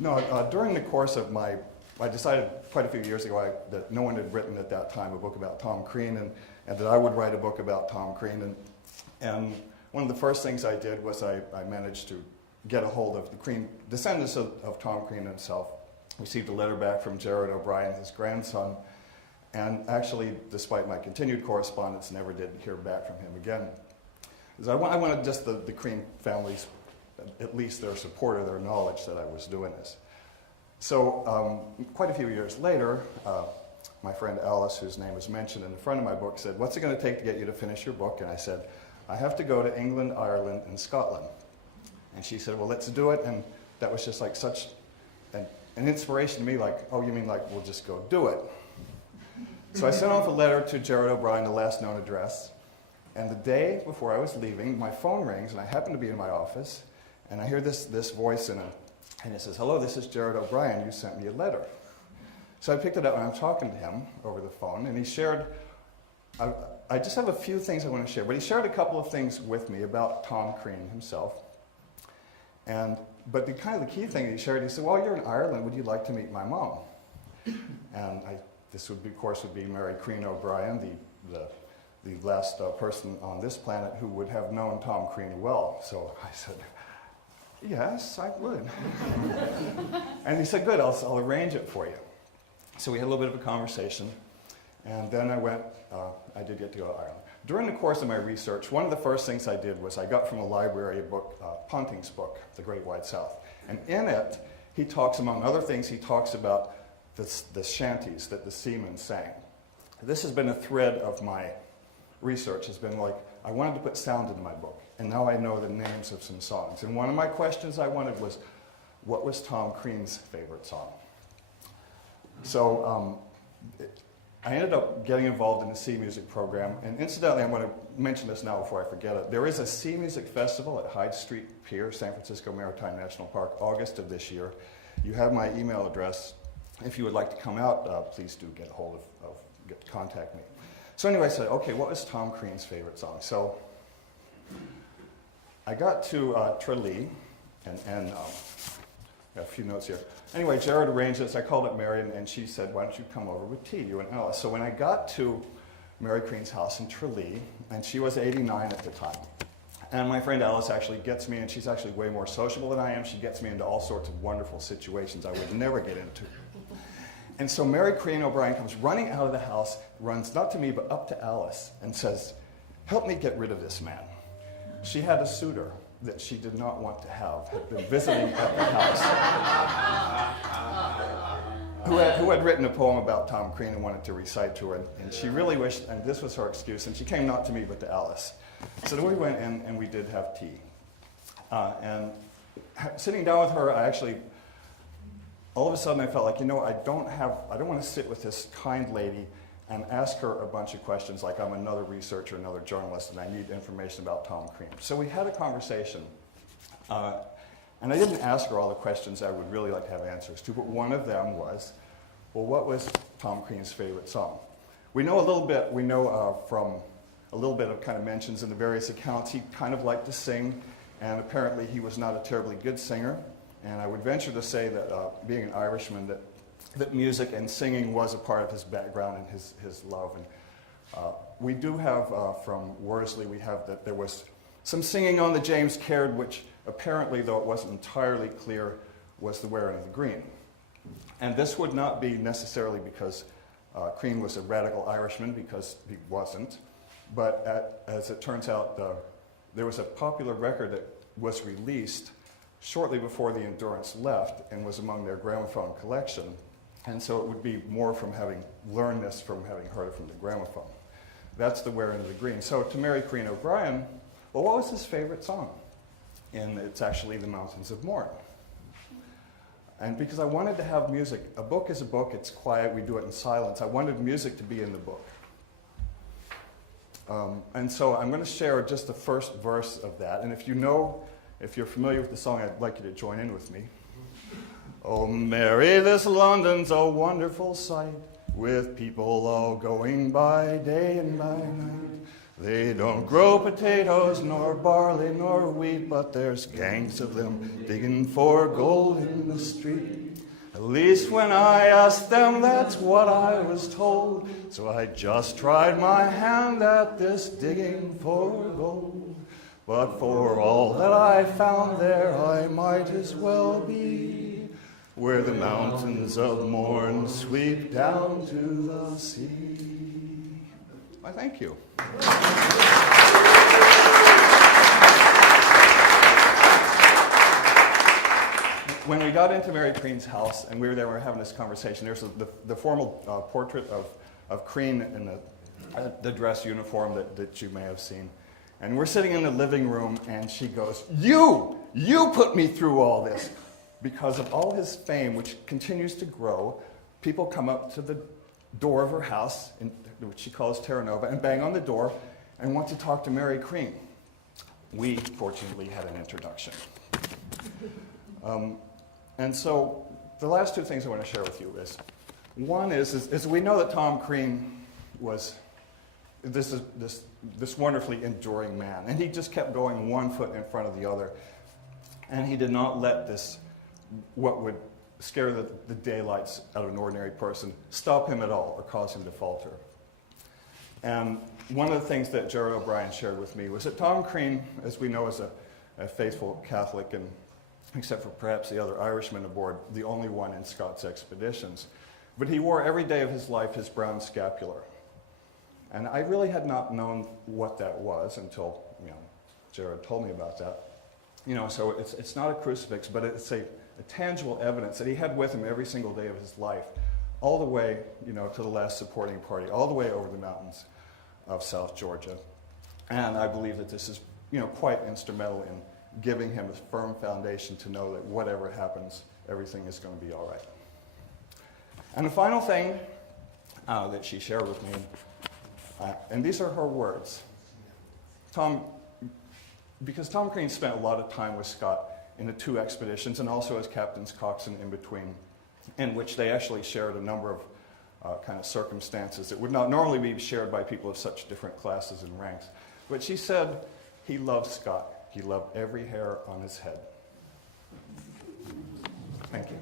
No, during the course of I decided quite a few years ago that no one had written at that time a book about Tom Crean, and that I would write a book about Tom Crean. And one of the first things I did was I managed to get a hold of the Crean descendants of Tom Crean himself. Received a letter back from Jared O'Brien, his grandson, and actually, despite my continued correspondence, never did hear back from him again. Because I wanted just the Crean family's, at least their support or their knowledge that I was doing this. So quite a few years later, my friend Alice, whose name is mentioned in the front of my book, said, "What's it going to take to get you to finish your book?" And I said, "I have to go to England, Ireland, and Scotland." And she said, "Well, let's do it." And that was just like such an inspiration to me, like, "Oh, you mean like we'll just go do it?" So I sent off a letter to Jared O'Brien, the last known address. And the day before I was leaving, my phone rings, and I happen to be in my office, and I hear this voice and it says, "Hello, this is Jared O'Brien. You sent me a letter." So I picked it up, and I'm talking to him over the phone, and he shared, I just have a few things I want to share, but he shared a couple of things with me about Tom Crean himself. But the key thing he shared, he said, "Well, you're in Ireland. Would you like to meet my mom?" And this would be Mary Crean O'Brien, the last person on this planet who would have known Tom Crean well. So I said, "Yes, I would." And he said, "Good, I'll arrange it for you." So we had a little bit of a conversation, and then I did get to go to Ireland. During the course of my research, one of the first things I did was I got from a library a book, Ponting's book, The Great White South. And in it, he talks, among other things, he talks about the shanties that the seamen sang. This has been a thread of my research. Has been like, I wanted to put sound into my book, and now I know the names of some songs. And one of my questions I wanted was, what was Tom Crean's favorite song? So I ended up getting involved in the Sea Music program, and incidentally, I'm going to mention this now before I forget it. There is a Sea Music Festival at Hyde Street Pier, San Francisco Maritime National Park, August of this year. You have my email address. If you would like to come out, please do get a hold contact me. So anyway, I said, okay, what was Tom Crean's favorite song? So I got to Tralee, and got a few notes here. Anyway, Jared arranged this. I called up Mary, and she said, "Why don't you come over with tea, you and Alice?" So when I got to Mary Crean's house in Tralee, and she was 89 at the time, and my friend Alice actually gets me, and she's actually way more sociable than I am. She gets me into all sorts of wonderful situations I would never get into. And so Mary Crean O'Brien comes running out of the house, runs not to me, but up to Alice, and says, "Help me get rid of this man." She had a suitor that she did not want to have, had been visiting at the house, who had written a poem about Tom Crean and wanted to recite to her, and she really wished, and this was her excuse, and she came not to me but to Alice. So then we went in and we did have tea. And sitting down with her, all of a sudden I felt like, I don't want to sit with this kind lady and ask her a bunch of questions like I'm another researcher, another journalist, and I need information about Tom Crean. So we had a conversation, and I didn't ask her all the questions I would really like to have answers to, but one of them was, well, what was Tom Crean's favorite song? We know from a little bit of kind of mentions in the various accounts, he kind of liked to sing, and apparently he was not a terribly good singer, and I would venture to say that being an Irishman, that music and singing was a part of his background and his love. And we do have, from Worsley, we have that there was some singing on the James Caird, which apparently, though it wasn't entirely clear, was the Wearing of the Green. And this would not be necessarily because Crean was a radical Irishman, because he wasn't. But as it turns out, there was a popular record that was released shortly before the Endurance left and was among their gramophone collection. And so it would be more from having learned this from having heard it from the gramophone. That's the Wearing of the Green. So to Mary Crean O'Brien, well, what was his favorite song? And it's actually The Mountains of Mourne. And because I wanted to have music, a book is a book, it's quiet, we do it in silence. I wanted music to be in the book. And so I'm going to share just the first verse of that. And if you're familiar with the song, I'd like you to join in with me. Oh, Mary, this London's a wonderful sight, with people all going by day and by night. They don't grow potatoes, nor barley, nor wheat, but there's gangs of them digging for gold in the street. At least when I asked them, that's what I was told. So I just tried my hand at this digging for gold. But for all that I found there, I might as well be where the mountains of morn sweep down to the sea. Why, thank you. When we got into Mary Crean's house, and we were there, we were having this conversation, there's the formal portrait of Crean in the dress uniform that you may have seen. And we're sitting in the living room, and she goes, You put me through all this. Because of all his fame, which continues to grow, people come up to the door of her house, which she calls Terra Nova, and bang on the door and want to talk to Mary Crean. We, fortunately, had an introduction. And so the last two things I want to share with you is, one is we know that Tom Crean was this wonderfully enduring man, and he just kept going one foot in front of the other, and he did not let this, what would scare the daylights out of an ordinary person, stop him at all or cause him to falter. And one of the things that Jared O'Brien shared with me was that Tom Crean, as we know, is a faithful Catholic, and except for perhaps the other Irishmen aboard, the only one in Scott's expeditions. But he wore every day of his life his brown scapular. And I really had not known what that was until, Jared told me about that. So it's not a crucifix, but it's a tangible evidence that he had with him every single day of his life, all the way, to the last supporting party, all the way over the mountains of South Georgia. And I believe that this is, quite instrumental in giving him a firm foundation to know that whatever happens, everything is going to be all right. And the final thing that she shared with me, and these are her words. Because Tom Crean spent a lot of time with Scott in the two expeditions, and also as captain's coxswain in between, in which they actually shared a number of kind of circumstances that would not normally be shared by people of such different classes and ranks. But she said he loved Scott. He loved every hair on his head. Thank you.